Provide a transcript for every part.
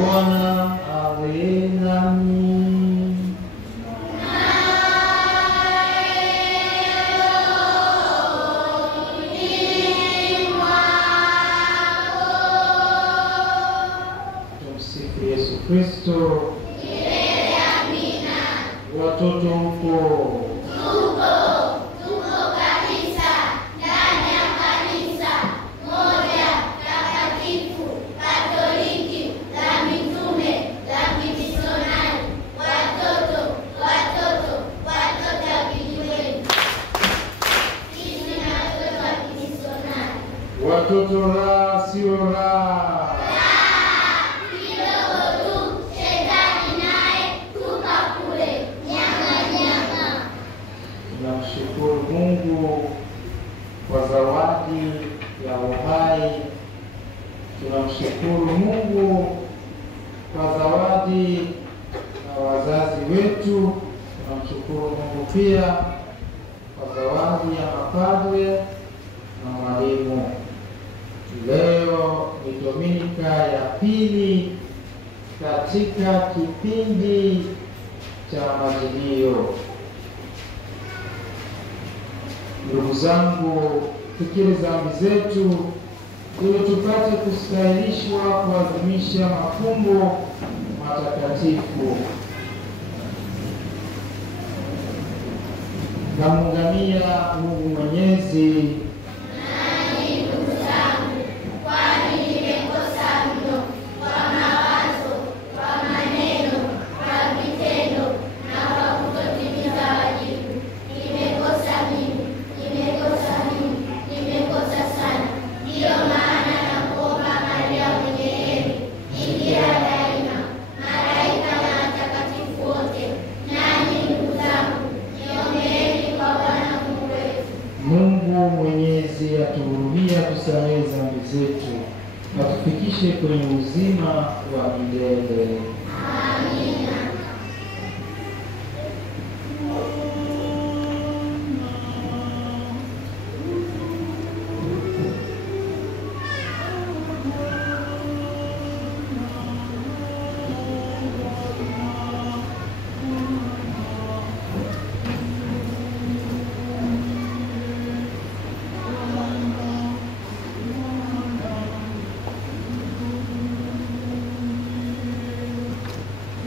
Bwana awe nanyi. Tumsifu Yesu Kristo. Amina. Watoto mko? Tuko kabisa ndani ya kanisa moja takatifu Katoliki la mitume la kimisionari. Watoto wa kijiweni. Sisi ni watoto wa kimisionari. Watoto la sio la. Tunamshukuru Mungu kwa zawadi ya uhai. Tunamshukuru Mungu kwa zawadi na wazazi wetu. Tunamshukuru Mungu pia kwa zawadi ya mapadre na mwalimu. Leo ni Dominika ya pili katika kipindi cha Majilio. Ndugu zangu, fikiri dhambi zetu ili tupate kustahilishwa kuadhimisha mafumbo matakatifu. Namuungamia Mungu Mwenyezi. Mungu Mwenyezi atuhurumie, atusamehe dhambi zetu, atufikishe kwenye uzima wa milele. Amina.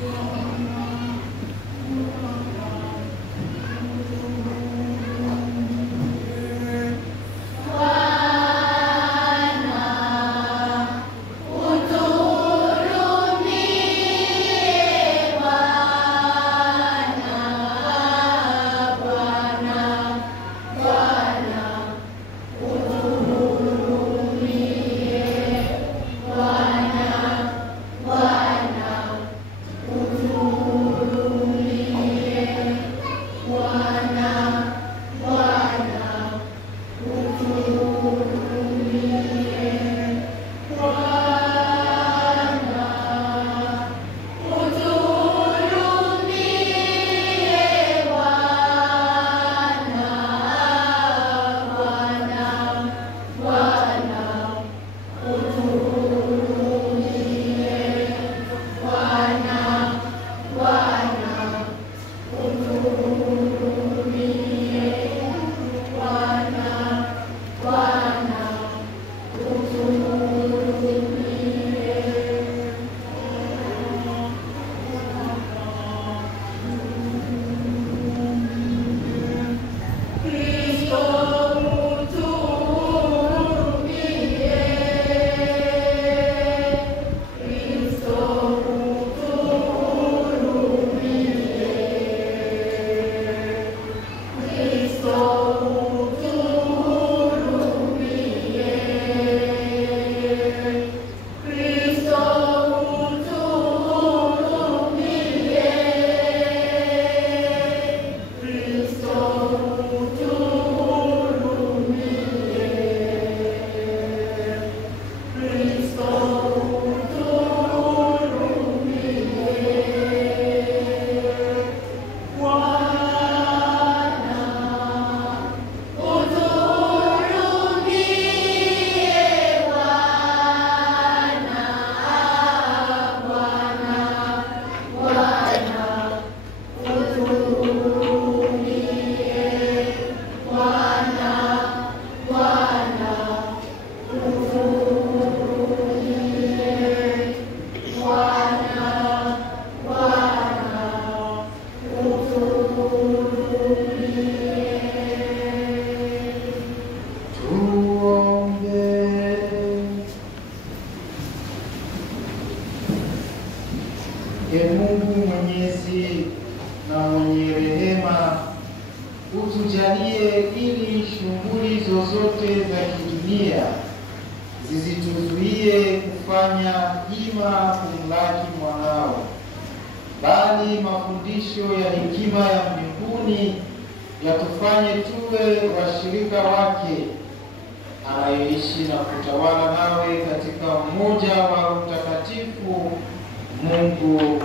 Yeah. mwenyezi na mwenye rehema, utujalie ili shughuli zozote za kidunia zisituzuie kufanya hima kumlaki mwanao, bali mafundisho ya hekima ya mbinguni yatufanye tuwe washirika wake, anayeishi na kutawala nawe katika umoja wa Roho Mtakatifu, Mungu